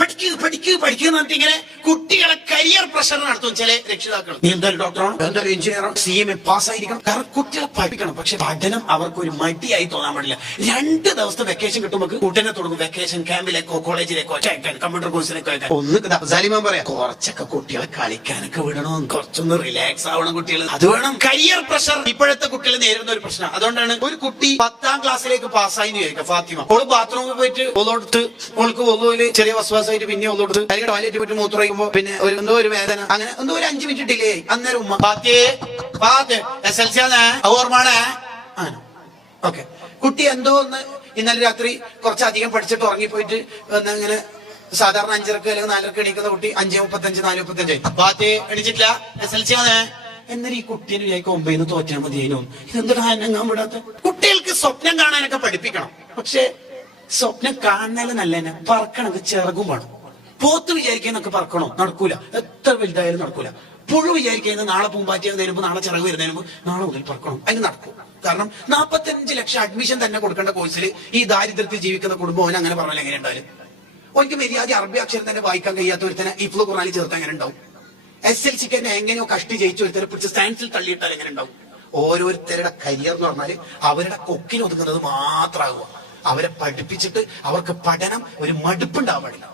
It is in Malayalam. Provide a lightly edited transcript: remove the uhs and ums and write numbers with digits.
പഠിക്കുന്ന ഇങ്ങനെ കുട്ടികളെ കരിയർ പ്രഷർ നടത്തും ചില രക്ഷിതാക്കൾ. നീ എന്തായാലും ഡോക്ടറാണോ, എന്തായാലും എഞ്ചിനീയറോ, CMA പാസ്സായിരിക്കണം. കാരണം കുട്ടികളെ പഠിക്കണം. പക്ഷെ പഠനം അവർക്ക് ഒരു മടിയായി തോന്നാൻ പാടില്ല. 2 ദിവസത്തെ വെക്കേഷൻ കിട്ടുമ്പോൾ കൂട്ടനെ തുടങ്ങും. വെക്കേഷൻ ക്യാമ്പിലേക്കോ കോളേജിലേക്കോ കമ്പ്യൂട്ടർ കോഴ്സിലേക്കോ ഒന്ന് സലിമാൻ പറയാം, കുറച്ചൊക്കെ കുട്ടികളെ കളിക്കാനൊക്കെ വിടണം, കുറച്ചൊന്ന് റിലാക്സ് ആവണം കുട്ടികൾ. അത് വേണം. കരിയർ പ്രഷർ ഇപ്പോഴത്തെ കുട്ടികൾ നേരിടുന്ന ഒരു പ്രശ്നം. അതുകൊണ്ടാണ് ഒരു കുട്ടി 10ാം ക്ലാസ്സിലേക്ക് പാസ്സായി എന്ന് ചോദിക്കാം. ഫാത്തിമ ഓള് ബാത്റൂമിൽ പോയിട്ട് ഒന്നോടുത്ത് ഓൾക്ക് ഒന്നുമില്ല, ചെറിയ വസ്വാസായിട്ട് പിന്നെ ഒന്നോടുത്ത് അതിന്റെ ടോയ്ലറ്റ് പോയിട്ട് മൂത്രയിക്കുമ്പോ പിന്നെ എന്തോ ഒരു വേദന, അങ്ങനെ എന്തോ ഒരു 5 മിനിറ്റ് ഡിലേ ആയി. അന്നേരം ഉമ്മ SLC ഓർമ്മയാണ്. ഓക്കെ, കുട്ടി എന്തോ ഒന്ന് ഇന്നലെ രാത്രി കുറച്ചധികം പഠിച്ചിട്ട് ഉറങ്ങിപ്പോയിട്ട് ഇങ്ങനെ സാധാരണ 5:30 അല്ലെങ്കിൽ 4:30 എണീക്കുന്ന കുട്ടി 5:35 4:35 ബാത്തി എണീച്ചിട്ടില്ല, SLC എന്നാൽ ഈ കുട്ടീനെ വിചാരിക്കും 9 തോറ്റാൽ മതിയേനോ. ഇതെന്താ അനങ്ങാൻ വിടാത്ത? കുട്ടികൾക്ക് സ്വപ്നം കാണാനൊക്കെ പഠിപ്പിക്കണം. പക്ഷെ സ്വപ്നം കാണാനും നല്ല തന്നെ പറക്കണത് ചിറകും വേണം. പോത്ത് വിചാരിക്കാനൊക്കെ പറക്കണോ? നടക്കൂല. എത്ര വലുതായാലും നടക്കൂല. പുഴു വിചാരിക്കുന്നത് നാളെ പൂമ്പാറ്റിയാൽ തരുമ്പോ നാളെ ചിറക് വരുന്നതിന് മുമ്പ് നാളെ മുതൽ പറക്കണം. അതിന് നടക്കും. കാരണം 45 ലക്ഷം അഡ്മിഷൻ തന്നെ കൊടുക്കേണ്ട കോഴ്സിൽ ഈ ദാരിദ്ര്യത്തിൽ ജീവിക്കുന്ന കുടുംബം അവൻ അങ്ങനെ പറഞ്ഞാൽ എങ്ങനെ ഉണ്ടായാലും ഓർക്ക് മര്യാദ അറബി അക്ഷരം തന്നെ വായിക്കാൻ കഴിയാത്ത ഒരുത്തനെ ഇഫ്ലു ഖുർആനിൽ ചേർത്ത് എങ്ങനെ ഉണ്ടാവും? SLC തന്നെ എങ്ങനെയോ കഷ്ടി ജയിച്ച ഒരുത്തരെ പിടിച്ച് സയൻസിൽ തള്ളിയിട്ടാൽ എങ്ങനെ ഉണ്ടാവും? ഓരോരുത്തരുടെ കരിയർ എന്ന് പറഞ്ഞാല് അവരുടെ കൊക്കിൽ ഒതുങ്ങുന്നത് മാത്രമാകുക. അവരെ പഠിപ്പിച്ചിട്ട് അവർക്ക് പഠനം ഒരു മടുപ്പുണ്ടാവാൻ പാടില്ല.